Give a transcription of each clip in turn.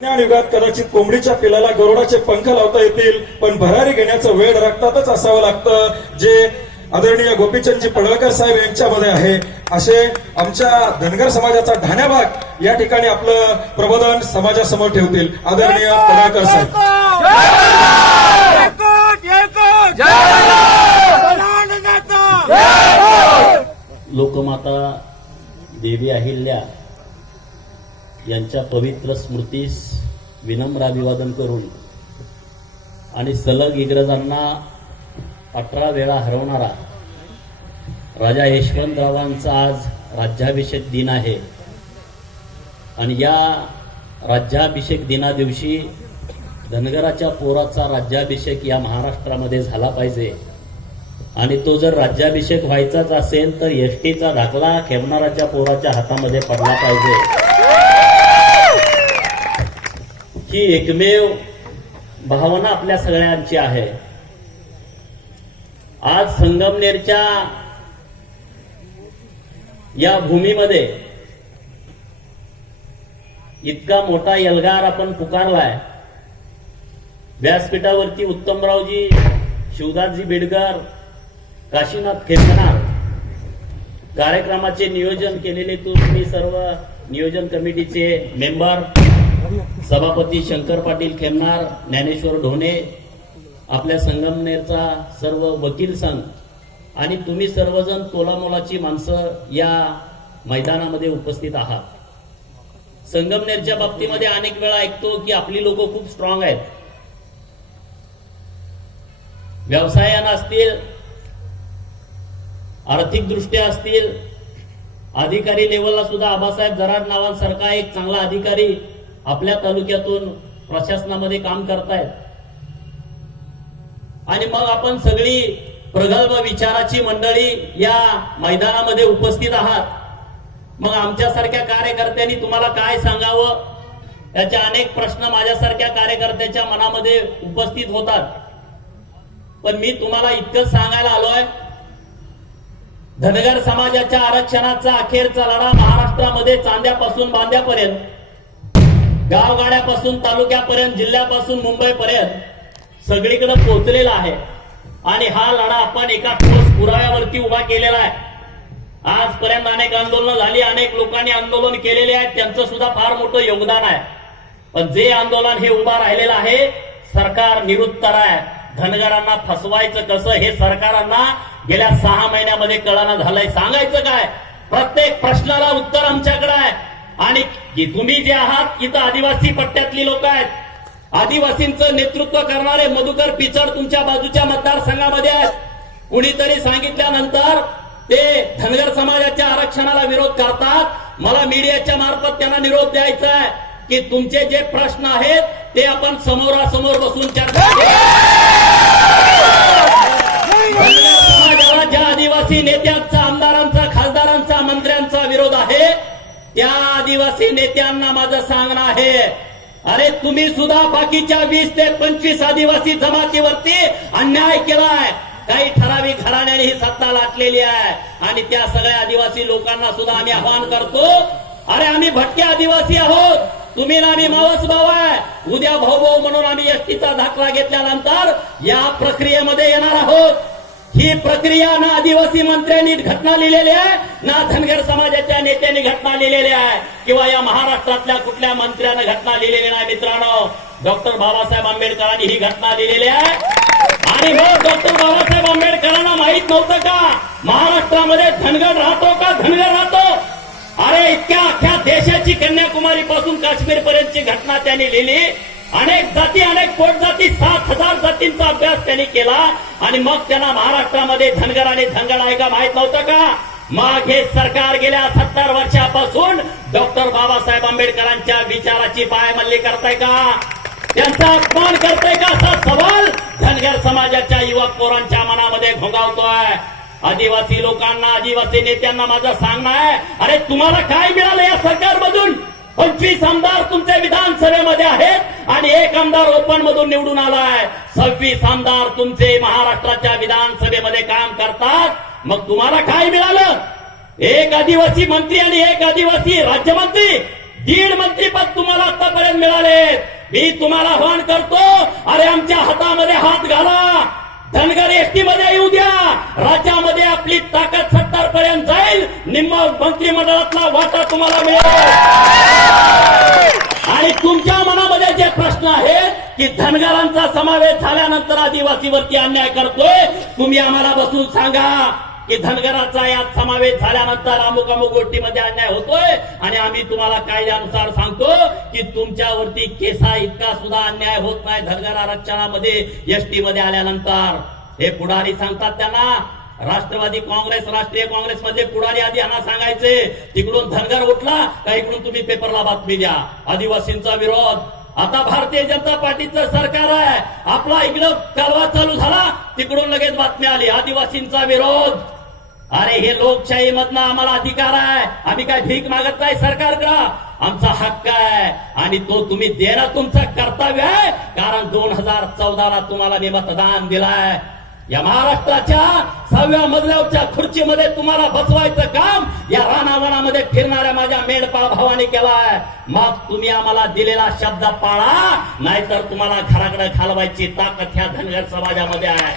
ज्ञान युगात कदाचित कोंबडीच्या पिलाला गरुडाचे पंख लावता येतील पण भरारी घेण्याचं वेळ रक्तातच असावं लागतं जे आदरणीय गोपीचंदजी पडळकर साहेब यांच्यामध्ये आहे. असे आमच्या धनगर समाजाचा ढाण्याभाग या ठिकाणी आपलं प्रबोधन समाजासमोर ठेवतील. आदरणीय पडळकर साहेब. लोकमाता देवी अहिल्या यांच्या पवित्र स्मृतीस विनम्र अभिवादन करून आणि सलग इंग्रजांना अठरा वेळा हरवणारा राजा यशवंतरावांचा आज राज्याभिषेक दिन आहे. आणि या राज्याभिषेक दिना दिवशी धनगराच्या पोराचा राज्याभिषेक या महाराष्ट्रामध्ये झाला पाहिजे. आणि तो जर राज्याभिषेक व्हायचाच असेल तर यष्टीचा दाखला खेमणाराच्या पोराच्या हातामध्ये पडला पाहिजे. ही एकमेव भावना आपल्या सगळ्यांची आहे. आज संगमनेरच्या या भूमीमध्ये इतका मोठा यलगार आपण पुकारलाय. व्यासपीठावरती उत्तमरावजी शिवदासजी बेडकर काशीनाथ खेचणार कार्यक्रमाचे नियोजन केलेले तुम्ही सर्व नियोजन कमिटीचे मेंबर. सभापती शंकर पाटील खेमनार ज्ञानेश्वर ढोणे आपल्या संगमनेरचा सर्व वकील संघ आणि तुम्ही सर्वजण तोलामोलाची माणसं या मैदानामध्ये उपस्थित आहात. संगमनेरच्या बाबतीमध्ये अनेक वेळा ऐकतो की आपली लोक खूप स्ट्रॉंग आहेत. व्यवसायानं असतील आर्थिकदृष्ट्या असतील अधिकारी लेवलला सुद्धा आबासाहेब जराड नावांसारखा एक चांगला अधिकारी आपल्या तालुक्यातून प्रशासनामध्ये काम करतायत. आणि मग आपण सगळी प्रगल्भ विचाराची मंडळी या मैदानामध्ये उपस्थित आहात. मग आमच्यासारख्या कार्यकर्त्यांनी तुम्हाला काय सांगावं? याचे अनेक प्रश्न माझ्यासारख्या कार्यकर्त्याच्या मनामध्ये उपस्थित होतात. पण मी तुम्हाला इतकंच सांगायला आलोय धनगर समाजाच्या आरक्षणाचा अखेरचा लढा महाराष्ट्रामध्ये चांद्यापासून बांद्यापर्यंत गावगाड्यापासून तालुक्यापर्यंत जिल्ह्यापासून मुंबईपर्यंत सगळीकडे पोहोचलेला आहे. आणि हा लढा आपण एका ठोस पुराव्यावरती उभा केलेला आहे. आजपर्यंत अनेक आंदोलनं झाली अनेक लोकांनी आंदोलन केलेले आहेत. त्यांचं सुद्धा फार मोठं योगदान आहे. पण जे आंदोलन हे उभा राहिलेलं आहे सरकार निरुत्तर आहे धनगरांना फसवायचं कसं हे सरकारांना गेल्या सहा महिन्यामध्ये कळाना झालंय. सांगायचं काय? प्रत्येक प्रश्नाला उत्तर आमच्याकडे आहे. आणि तुम्ही जे आहात इथं आदिवासी पट्ट्यातली लोक आहेत. आदिवासींचं नेतृत्व करणारे मधुकर पिचड तुमच्या बाजूच्या मतदारसंघामध्ये आहेत. कुणीतरी सांगितल्यानंतर ते धनगर समाजाच्या आरक्षणाला विरोध करतात. मला मीडियाच्या मार्फत त्यांना निरोध द्यायचा आहे की तुमचे जे प्रश्न आहेत ते आपण समोरासमोर बसून चर्चा आदिवासी नेत्यांना माझं सांगणं आहे. अरे तुम्ही सुद्धा बाकीच्या वीस ते पंचवीस आदिवासी जमातीवरती अन्याय केलाय. काही ठराविक घराण्याने ही सत्ता लाटलेली आहे. आणि त्या सगळ्या आदिवासी लोकांना सुद्धा आम्ही आवाहन करतो अरे आम्ही भटके आदिवासी आहोत. तुम्ही ना आम्ही मावस भाऊ आहे. उद्या भाऊ भाऊ म्हणून आम्ही एसटीचा दाखला घेतल्यानंतर या प्रक्रियेमध्ये येणार आहोत. ही प्रक्रिया ना आदिवासी मंत्र्यांनी घटना लिहिलेली आहे ना धनगर समाजाच्या नेत्यांनी घटना लिहिलेली आहे किंवा या महाराष्ट्रातल्या कुठल्या मंत्र्यानं घटना लिहिलेली नाही मित्रांनो. डॉक्टर बाबासाहेब आंबेडकरांनी ही घटना लिहिलेली आहे. आणि मग डॉक्टर बाबासाहेब आंबेडकरांना माहीत नव्हतं का? महाराष्ट्रामध्ये धनगर राहतो का? धनगर राहतो. अरे इतक्या अख्ख्या देशाची कन्याकुमारी पासून काश्मीर पर्यंतची घटना त्यांनी लिहिली. अनेक जाती अनेक पोटजाती सात हजार जातींचा अभ्यास त्यांनी केला. आणि मग त्यांना महाराष्ट्रामध्ये धनगर आणि धनगर आहे का माहीत नव्हतं का? मग हे सरकार गेल्या सत्तर वर्षापासून डॉक्टर बाबासाहेब आंबेडकरांच्या विचाराची पायमल्ली करताय का? त्यांचा अपमान करताय का असा सवाल धनगर समाजाच्या युवक पोरांच्या मनामध्ये घोंगावतोय. आदिवासी लोकांना आदिवासी नेत्यांना माझं सांगणं आहे. अरे तुम्हाला काय मिळालं या सरकारमधून? पंचवीस आमदार तुमच्या विधानसभेमध्ये आहेत आणि एक आमदार ओपन मधून निवडून आलाय. सव्वीस आमदार तुमचे महाराष्ट्राच्या विधानसभेमध्ये काम करतात. मग तुम्हाला काय मिळालं? एक आदिवासी मंत्री आणि एक आदिवासी राज्यमंत्री दीड मंत्रीपद तुम्हाला आतापर्यंत मिळाले मी तुम्हाला आव्हान करतो अरे आमच्या हातामध्ये हात घाला. धनगर एसटी मध्ये येऊ द्या. राज्यामध्ये आपली ताकद सत्तर पर्यंत जाईल निम्म मंत्रिमंडळातला वाटा तुम्हाला मिळेल. आणि तुमच्या मनामध्ये जे प्रश्न आहेत की धनगरांचा समावेश झाल्यानंतर आदिवासीवरती अन्याय करतोय तुम्ही आम्हाला बसून सांगा. की धनगराचा यात समावेश झाल्यानंतर अमुक अमुक गोष्टीमध्ये अन्याय होतोय. आणि आम्ही तुम्हाला कायद्यानुसार सांगतो की तुमच्यावरती केसा इतका सुद्धा अन्याय होत नाही धनगर आरक्षणामध्ये एसटी मध्ये आल्यानंतर. हे पुढारी सांगतात त्यांना. राष्ट्रवादी काँग्रेस राष्ट्रीय काँग्रेस मधले पुढारी आधी यांना सांगायचे. तिकडून धनगर उठला का इकडून तुम्ही पेपरला बातमी द्या. आदिवासींचा विरोध. आता भारतीय जनता पार्टीचं सरकार आहे. आपला इकडं कालवा चालू झाला. तिकडून लगेच बातमी आली. आदिवासींचा विरोध. अरे हे लोकशाही मधनं आम्हाला अधिकार आहे. आम्ही काय भीक मागत नाही सरकार का आमचा हक्क आहे. आणि तो तुम्ही देणं तुमचं कर्तव्य आहे. कारण दोन हजार चौदाला तुम्हाला मी मतदान दिलाय. या महाराष्ट्राच्या सहाव्या मजल्यावरच्या खुर्चीमध्ये तुम्हाला बसवायचं काम या रानावनामध्ये फिरणाऱ्या माझ्या मेंढपाळ भावाने केलाय. मग तुम्ही आम्हाला दिलेला शब्द पाळा नाहीतर तुम्हाला घराकडे घालवायची ताकद ह्या धनगर समाजामध्ये आहे.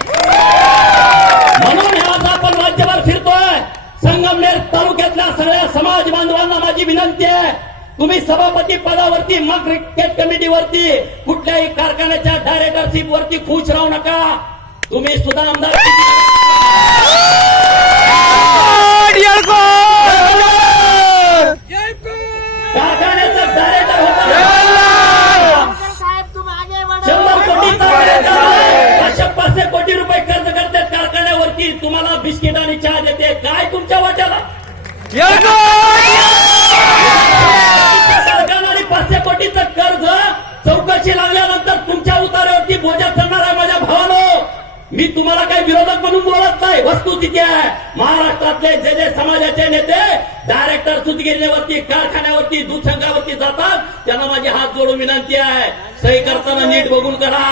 म्हणून आज आपण राज्यभर फिरतोय. संगमनेर तालुक्यातल्या सगळ्या समाज बांधवांना माझी विनंती आहे. तुम्ही सभापती पदावरती मग क्रिकेट कमिटीवरती कुठल्याही कारखान्याच्या डायरेक्टरशिप वरती खुश राहू नका. तुम्ही सुद्धा आमदार मी तुम्हाला काही विरोधक म्हणून बोलत नाही. वस्तू तिथे आहे. महाराष्ट्रातले जे जे समाजाचे नेते डायरेक्टर सुतगिरणीवरती कारखान्यावरती दूध संघावरती जातात त्यांना माझी हात जोडून विनंती आहे. सही करताना नीट बघून करा.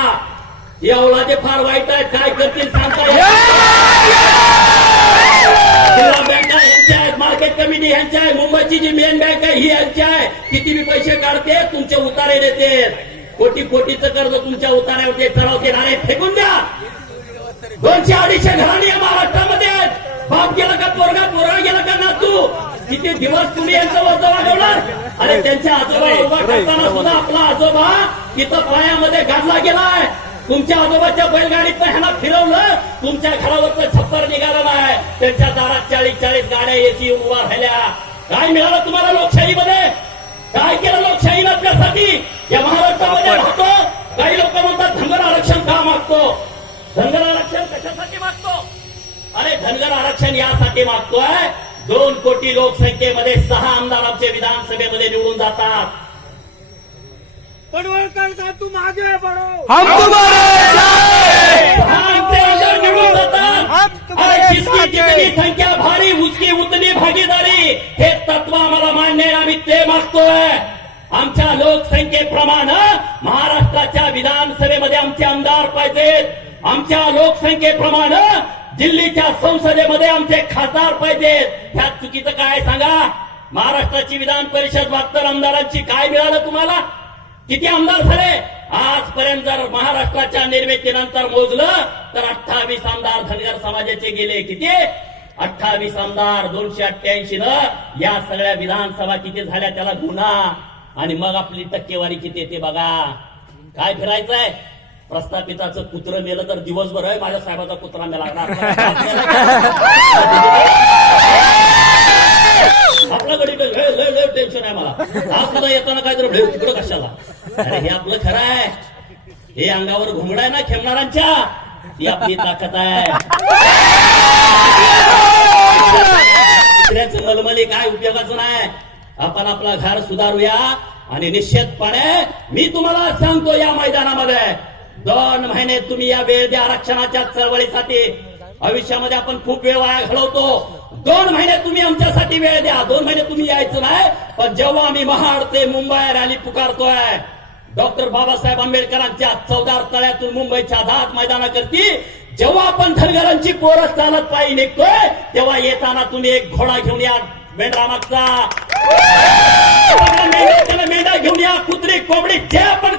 या ओळाचे फार वाईट आहेत. काय करतील सांगता बँका यांच्या आहेत. मार्केट कमिटी यांची आहे. मुंबईची जी मेन बँक आहे ही यांची आहे. किती मी पैसे काढते तुमचे उतारे देते. कोटी कोटीचं कर्ज तुमच्या उतार्यावरती चढवते नारे फेकून द्या. दोनशे अडीचशे घराणी या महाराष्ट्रामध्ये आहेत. बाप गेला का पोरगा पोरगा गेला का नातू? किती दिवस तुम्ही यांचं वरच वागवणार अरे त्यांच्या आजोबा उभा करताना सुद्धा आपला आजोबा तिथं पायामध्ये गाडला गेलाय. तुमच्या आजोबाच्या बैलगाडीत ह्यांना फिरवलं. तुमच्या घरावरचं छप्पर निघालं नाही. त्यांच्या दारात चाळीस चाळीस गाड्या एसी उभा राहिल्या. काय मिळालं तुम्हाला लोकशाहीमध्ये? काय केलं लोकशाहीनं आपल्यासाठी? या महाराष्ट्रामध्ये राहतो. काही लोक म्हणतात धनगर आरक्षण का मागतो? धनगर आरक्षण कशासाठी मागतो? अरे धनगर आरक्षण यासाठी मागतोय. दोन कोटी लोकसंख्येमध्ये सहा आमदार आमचे विधानसभेमध्ये निवडून जातात. पडवळकर साहब निवडून अरे संख्या भारी उसकी उतनी भागीदारी. हे तत्व आम्हाला मान्य आहे आम्ही ते मागतोय. आमच्या लोकसंख्येप्रमाणे महाराष्ट्राच्या विधानसभेमध्ये आमचे आमदार पाहिजेत. आमच्या लोकसंख्येप्रमाणे दिल्लीच्या संसदेमध्ये आमचे खासदार पाहिजेत. ह्यात चुकीचं काय सांगा? महाराष्ट्राची विधान परिषद बहात्तर आमदारांची काय मिळालं तुम्हाला? किती आमदार झाले? आजपर्यंत जर महाराष्ट्राच्या निर्मितीनंतर मोजलं तर अठ्ठावीस आमदार धनगर समाजाचे गेले. किती? अठ्ठावीस आमदार दोनशे अठ्ठ्याऐंशी न या सगळ्या विधानसभा किती झाल्या त्याला गुन्हा. आणि मग आपली टक्केवारी किती ते बघा. काय फिरायचंय? प्रस्थापिताचं कुत्र मेलं तर दिवसभर आहे माझ्या साहेबाचा कुत्रा मेला आपला गडी लय लय लय टेन्शन आहे मला. आज सुद्धा येताना काय तर भेट तिकडं कशाला? अरे हे आपलं खरं आहे. हे अंगावर घुमड आहे ना खेळणाऱ्यांच्या? ही आपली ताकद आहे. मलमली काय उपयोगाचं नाही. आपण आपला घर सुधारूया आणि निश्चितपणे मी तुम्हाला सांगतो या मैदानामध्ये. दोन महिने तुम्ही या वेळ द्या आरक्षणाच्या चळवळीसाठी. भविष्यामध्ये आपण खूप वेळ वाया घालवतो. दोन महिने तुम्ही आमच्यासाठी वेळ द्या. दोन महिने तुम्ही यायचं नाही. पण जेव्हा आम्ही महाड ते मुंबई रॅली पुकारतोय डॉक्टर बाबासाहेब आंबेडकरांच्या चौदार तळ्यातून मुंबईच्या दात मैदानाकरती जेव्हा आपण धनगरांची पोरं चालत पायी निघतोय तेव्हा येताना तुम्ही एक घोडा घेऊन या मेंढ्या त्याला मेंढ्या घेऊन या कुत्री कोंबडी जे आपण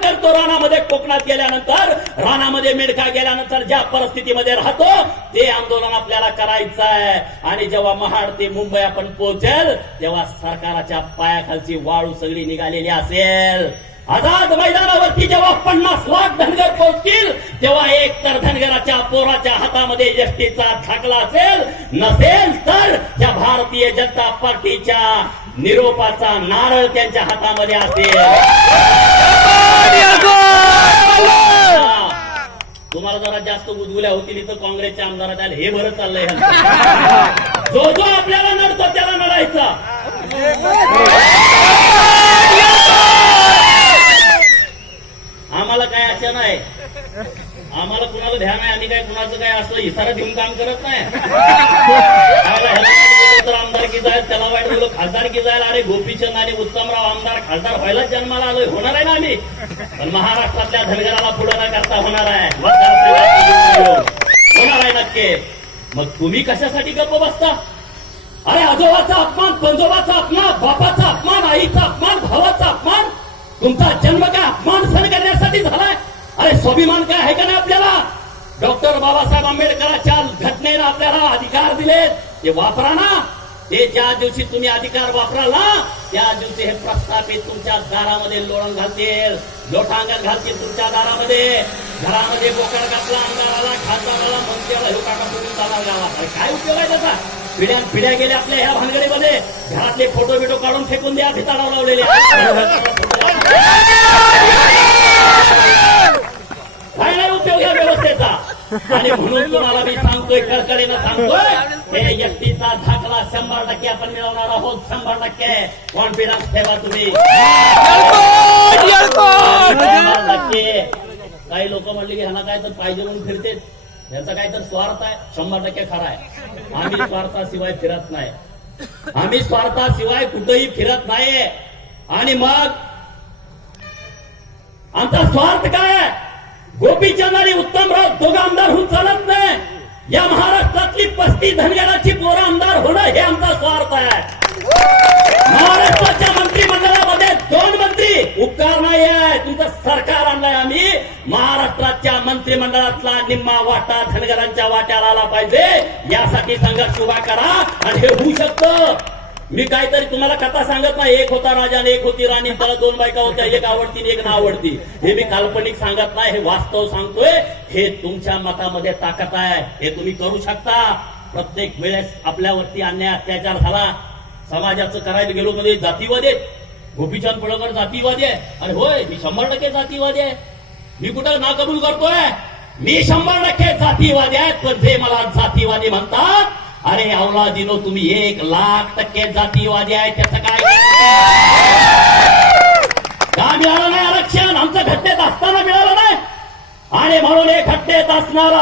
कोकणात गेल्यानंतर रानामध्ये मेडका गेल्यानंतर ज्या परिस्थितीमध्ये राहतो ते आंदोलन आपल्याला करायचं आहे आणि जेव्हा महाड ते मुंबई आपण पोहोचेल तेव्हा सरकाराच्या पायाखालची वाळू सगळी निघालेली असेल. आझाद मैदानावरती जेव्हा पन्नास लाख धनगर पोहोचतील तेव्हा एक तर धनगराच्या पोराच्या हातामध्ये एसटीचा ठाकला असेल नसेल तर त्या भारतीय जनता पार्टीच्या निरोपाचा नारळ त्यांच्या हातामध्ये असेल. तुम्हाला जरा जास्त गुदगुल्या होतील इथं काँग्रेसच्या आमदारात आले. हे बरं चाललंय जो जो आपल्याला नडतो त्याला नडायचा. आम्हाला काय आशा नाही. आम्हाला कुणाला ध्यान आहे आम्ही काय कुणाचं काय असं इशारा देऊन काम करत नाही. तर आमदारकी जाईल त्याला वाईट झालं खासदारकी जाईल अरे गोपीचंद आणि उत्तमराव आमदार खासदार व्हायलाच जन्माला आलोय होणार आहे ना आम्ही? पण महाराष्ट्रातल्या धनगराला पुढं न करता होणार आहे. होणार आहे नक्की. मग तुम्ही कशासाठी गप्प बसता? अरे आजोबाचा अपमान पंजोबाचा अपमान बापाचा अपमान आईचा अपमान भावाचा अपमान तुमचा जन्म काय अपमान सहन करण्यासाठी झालाय? अरे स्वाभिमान काय आहे का नाही आपल्याला? डॉक्टर बाबासाहेब आंबेडकरांच्या घटनेनं आपल्याला अधिकार दिलेत. ते वापरा ना. ते ज्या दिवशी तुम्ही अधिकार वापराल ना त्या दिवशी हे प्रस्थापित तुमच्या दारामध्ये लोळण घालतील. लोटांगण घालतील तुमच्या दारामध्ये. घरामध्ये बोकड घातला आमदाराला खासदाराला मंत्र्याला हे टाका तुम्ही चालणार गावात. काय उपयोग आहे त्याचा? पिढ्या पिढ्या गेल्या आपल्या ह्या भानगडीमध्ये. घरातले फोटो बिटो काढून फेकून द्या भिताडाव लावलेले काय नाही उपयोग या व्यवस्थेचा आणि म्हणून तुम्हाला मी सांगतोय कळकळीनं सांगतोय हे एसटीचा दाखला शंभर टक्के आपण मिळवणार आहोत शंभर टक्के. कॉन्फिडन्स ठेवा तुम्ही. टक्के. काही लोक म्हणले की ह्यांना काय तर पाहिजे म्हणून फिरते यांचा काय तर स्वार्थ आहे. शंभर टक्के खरा आहे. आम्ही स्वार्थाशिवाय फिरत नाही. आम्ही स्वार्थाशिवाय कुठेही फिरत नाही आणि मग आमचा स्वार्थ काय आहे? गोपीचंद आणि उत्तमराव दोघं आमदार होऊन चालत नाही. या महाराष्ट्रातली पस्तीस धनगराची पोरं आमदार होणं हे आमचा स्वार्थ आहे. महाराष्ट्राच्या मंत्रिमंडळामध्ये दोन मंत्री उपकार नाही आहे. तुमचं सरकार आणलंय आम्ही. महाराष्ट्राच्या मंत्रिमंडळातला निम्मा वाटा धनगरांच्या वाट्याला आला पाहिजे. यासाठी संघर्ष उभा करा आणि हे होऊ शकतं. मी काहीतरी तुम्हाला कथा सांगत नाही. एक होता राजा आणि एक होती राणी. त्याला दोन बायका होत्या. एक आवडती एक ना आवडती हे मी काल्पनिक सांगत नाही हे वास्तव सांगतोय. हे तुमच्या मतामध्ये ताकद आहे. हे तुम्ही करू शकता. प्रत्येक वेळेस आपल्यावरती अन्याय अत्याचार झाला. समाजाचं करायला गेलो कधी जातीवादी आहेत. गोपीचंद पडळकर जातीवादी आहे. आणि होय मी शंभर टक्के जातीवादी आहे. मी कुठं ना कबूल करतोय? मी शंभर टक्के जातीवादी आहे. पण जे मला जातीवादी म्हणतात अरे अवलादीनो तुम्ही एक लाख टक्के जातीवादी आहे त्याचं काय? का मिळालं नाही आरक्षण? आमचं घटनेत असताना मिळालं नाही. आणि म्हणून हे घटनेत असणारा